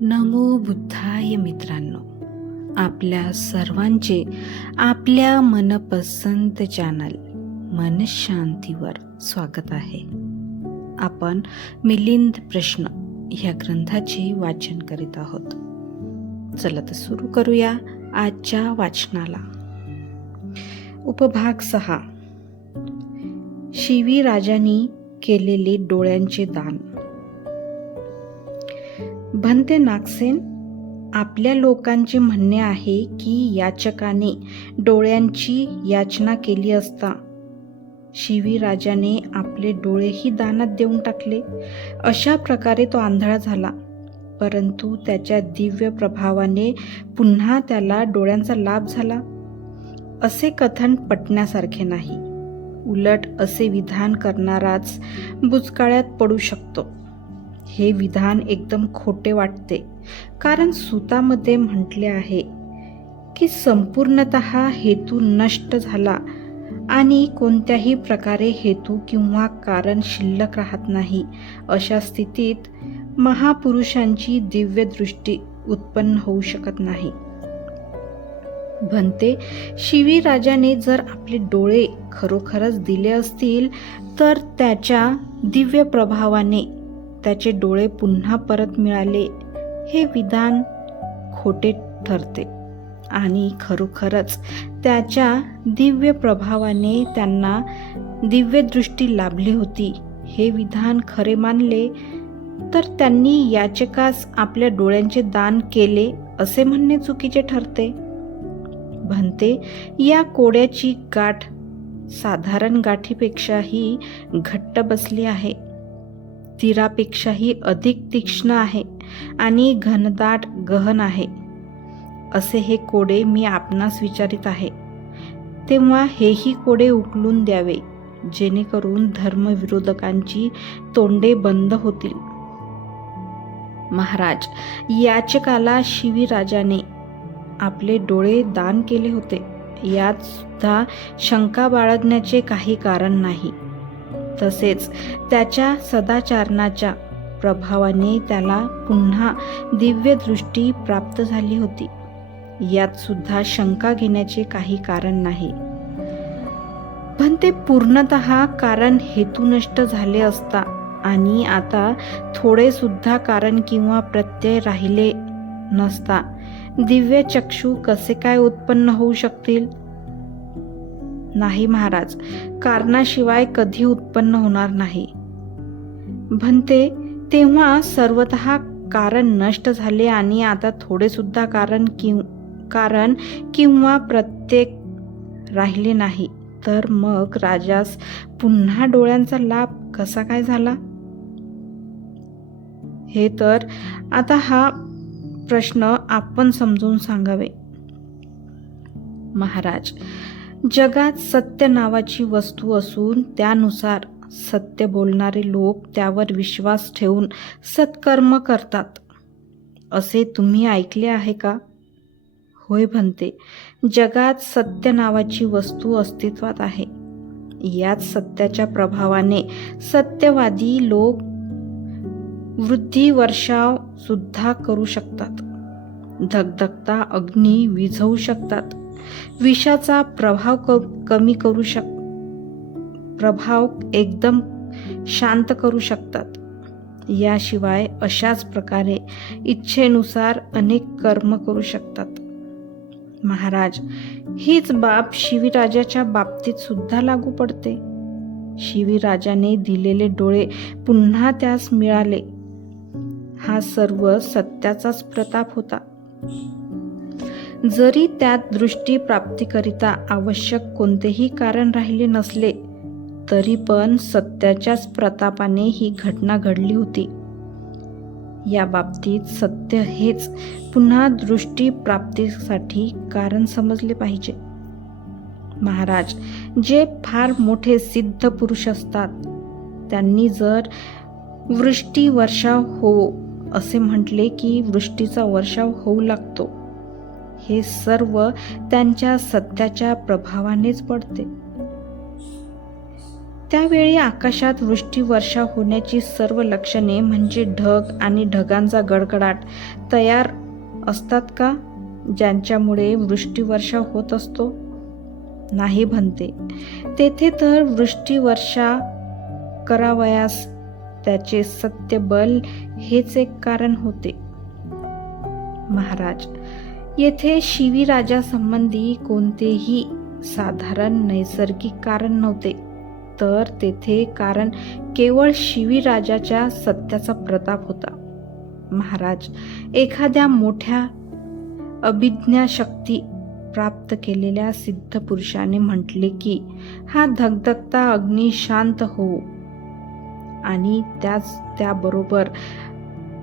नमो बुद्धाय मित्रांनो, आपल्या सर्वांचे आपल्या मनपसंत चॅनल मनशांतीवर स्वागत आहे. आपण मिलिंद प्रश्न ह्या ग्रंथाचे वाचन करीत आहोत. चला तर सुरू करूया आजच्या वाचनाला. उपभाग 6. शिवी राजांनी केलेले डोळ्यांचे दान. भंते नागसेन, आपल्या लोकांचे म्हणणे आहे की याचकाने डोळ्यांची याचना केली असता शिवी राजाने आपले डोळेही दानात देऊन टाकले. अशा प्रकारे तो आंधळा झाला, परंतु त्याच्या दिव्य प्रभावाने पुन्हा त्याला डोळ्यांचा लाभ झाला. असे कथन पटण्यासारखे नाही. उलट असे विधान करणाराच बुचकाळ्यात पडू शकतो. हे विधान एकदम खोटे वाटते, कारण सूतामध्ये म्हटले आहे की संपूर्णतः हेतू नष्ट झाला आणि कोणत्याही प्रकारे हेतू किंवा कारण शिल्लक राहत नाही. अशा स्थितीत महापुरुषांची दिव्य दृष्टी उत्पन्न होऊ शकत नाही. भंते, शिवी राजाने जर आपले डोळे खरोखरच दिले असतील तर त्याच्या दिव्य प्रभावाने त्याचे डोळे पुन्हा परत मिळाले. हे विधान खोटे ठरते आणि खरोखरच त्याच्या दिव्य प्रभावाने त्यांना दिव्य दृष्टी लाभली होती हे विधान खरे मानले तर त्यांनी याचकास आपल्या डोळ्यांचे दान केले असे म्हणणे चुकीचे ठरते. भंते, या कोड्याची गाठ साधारण गाठीपेक्षाही घट्ट बसली आहे, तीरापेक्षाही अधिक तीक्ष्ण आहे आणि घनदाट गहन आहे. असे हे कोडे मी आपणास विचारित आहे. तेव्हा हेही कोडे उकलून द्यावे, जेणेकरून धर्मविरोधकांची तोंडे बंद होतील. महाराज, याचकाला शिवी राजाने आपले डोळे दान केले होते, यात सुद्धा शंका बाळगण्याचे काही कारण नाही. तसेच त्याच्या सदाचारणाच्या प्रभावाने त्याला पुन्हा दिव्य दृष्टी प्राप्त झाली होती, यात सुद्धा शंका घेण्याचे काही कारण नाही. पण ते पूर्णतः कारण हेतू नष्ट झाले असता आणि आता थोडे सुद्धा कारण किंवा प्रत्यय राहिले नसता दिव्य चक्षु कसे काय उत्पन्न होऊ शकतील? नाही महाराज, कारणाशिवाय कधी उत्पन्न होणार नाही. भंते, तेव्हा सर्वतः कारण नष्ट झाले आणि आता थोडे सुद्धा कारण किंवा प्रत्येक राहिले नाही, तर मग राजास पुन्हा डोळ्यांचा लाभ कसा काय झाला? हे तर आता हा प्रश्न आपण समजून सांगावे. महाराज, जगात सत्य नावाची वस्तू असून त्यानुसार सत्य बोलणारे लोक त्यावर विश्वास ठेवून सत्कर्म करतात, असे तुम्ही ऐकले आहे का? होय भंते, जगात सत्य नावाची वस्तू अस्तित्वात आहे. याच सत्याच्या प्रभावाने सत्यवादी लोक वृद्धी वर्षाव सुद्धा करू शकतात, धगधगता अग्नी विझवू शकतात, विषाचा प्रभाव एकदम शांत करू शकतात. याशिवाय अशाच प्रकारे इच्छेनुसार अनेक कर्म करू शकतात. महाराज, हीच बाब शिवीराजाच्या बाबतीत सुद्धा लागू पडते. शिवीराजाने दिलेले डोळे पुन्हा त्यास मिळाले, हा सर्व सत्याचाच प्रताप होता. जरी त्यात दृष्टी प्राप्तीकरिता आवश्यक कोणतेही कारण राहिले नसले तरी पण सत्याच्याच प्रतापाने ही घटना घडली होती. या बाबतीत सत्य हेच पुन्हा दृष्टी प्राप्तीसाठी कारण समजले पाहिजे. महाराज, जे फार मोठे सिद्ध पुरुष असतात त्यांनी जर वृष्टी वर्षाव हो असे म्हटले की वृष्टीचा वर्षाव होऊ लागतो. हे सर्व त्यांच्या सत्याच्या प्रभावानेच पडते. त्यावेळी आकाशात वृष्टीवर्षा होण्याची सर्व लक्षणे म्हणजे ढग आणि ढगांचा गडगडाट तयार असतात का, ज्यांच्यामुळे वृष्टीवर्षा होत असतो? नाही म्हणते. तेथे तर वृष्टीवर्षा करावयास त्याचे सत्य बल हेच एक कारण होते. महाराज, येथे शिवी राजासंबंधी कोणतेही साधारण नैसर्गिक कारण नव्हते, तर तेथे कारण केवळ शिवी राजाच्या सत्याचा प्रताप होता. महाराज, एखाद्या मोठ्या अभिज्ञाशक्ती प्राप्त केलेल्या सिद्ध पुरुषाने म्हटले की हा धगधगता अग्नी शांत होऊ, आणि त्याबरोबर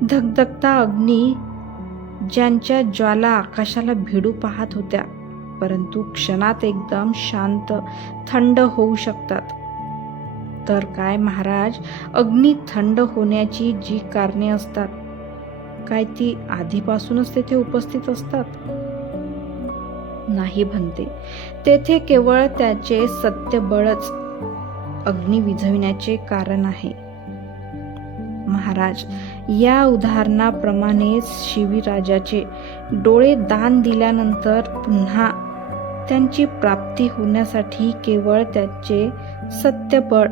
धगधगता अग्नी ज्यांच्या ज्वाला आकाशाला भिडू पाहत होत्या, परंतु क्षणात एकदम शांत थंड होऊ शकतात. तर काय महाराज, अग्नी थंड होण्याची जी कारणे असतात, काय ती आधीपासूनच तेथे उपस्थित असतात? नाही म्हणते. तेथे केवळ त्याचे सत्य बळच अग्नी विझविण्याचे कारण आहे. महाराज, या उदाहरणाप्रमाणेच शिवीराजाचे डोळे दान दिल्यानंतर पुन्हा त्यांची प्राप्ती होण्यासाठी केवळ त्याचे सत्यबळ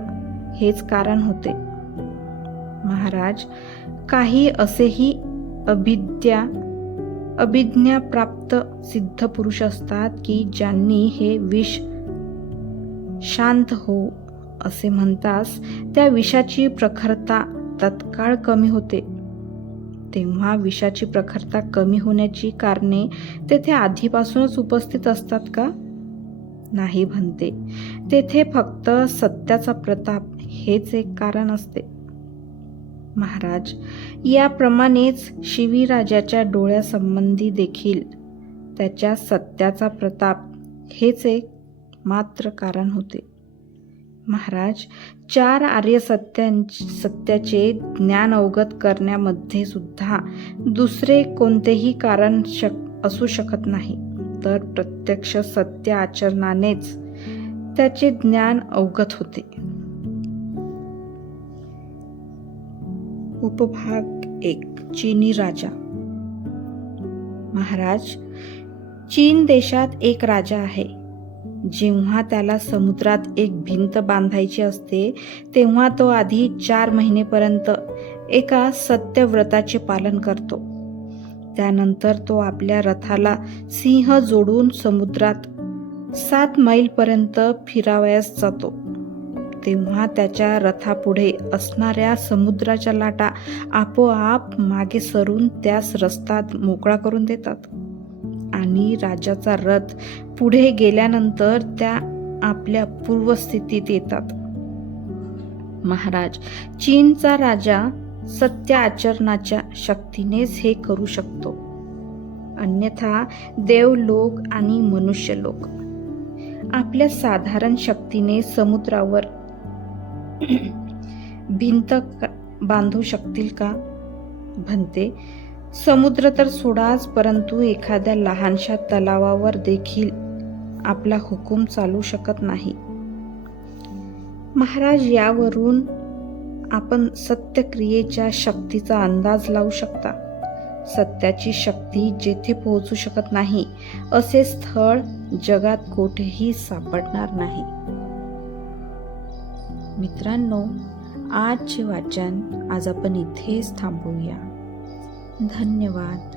हेच कारण होते. महाराज, काही असेही अभिज्ञाप्राप्त सिद्ध पुरुष असतात की ज्यांनी हे विष शांत हो असे म्हणताच त्या विषाची प्रखरता तत्काळ कमी होते. तेव्हा विषाची प्रखरता कमी होण्याची कारणे तेथे आधीपासूनच उपस्थित असतात का? नाही म्हणते. तेथे फक्त सत्याचा प्रताप हेच एक कारण असते. महाराज, याप्रमाणेच शिवीराजाच्या डोळ्यासंबंधी देखील त्याच्या सत्याचा प्रताप हेच एक मात्र कारण होते. महाराज, 4 आर्य सत्याचे ज्ञान अवगत करण्यामध्ये सुद्धा दुसरे कोणतेही कारण असू शकत नाही, तर प्रत्यक्ष सत्य आचरणानेच त्याचे ज्ञान अवगत होते. उपभाग 1. चीनी राजा. महाराज, चीन देशात एक राजा आहे. जेव्हा त्याला समुद्रात एक भिंत बांधायची असते, तेव्हा तो आधी 4 महिनेपर्यंत एका सत्यव्रताचे पालन करतो. त्यानंतर तो आपल्या रथाला सिंह जोडून समुद्रात 7 मैलपर्यंत फिरावयास जातो. तेव्हा त्याच्या रथापुढे असणाऱ्या समुद्राच्या लाटा आपोआप मागे सरून त्यास रस्ता मोकळा करून देतात, आणि राजाचा रथ पुढे गेल्यानंतर त्या आपल्या पूर्वस्थितीत येतात. महाराज, चीनचा राजा सत्य आचरणाच्या शक्तीनेच हे करू शकतो, अन्यथा देवलोक आणि मनुष्यलोक आपल्या साधारण शक्तीने समुद्रावर भिंत बांधू शकतील का? म्हणते. समुद्र तर सोडाच, परंतु एखाद्या लहानशा तलावावर देखील आपला हुकूम चालू शकत नाही. महाराज, यावरून आपण सत्यक्रियेच्या शक्तीचा अंदाज लावू शकता. सत्याची शक्ती जेथे पोहोचू शकत नाही असे स्थळ जगात कोठेही सापडणार नाही. मित्रांनो, आजचे वाचन आज आपण इथेच थांबवूया. धन्यवाद.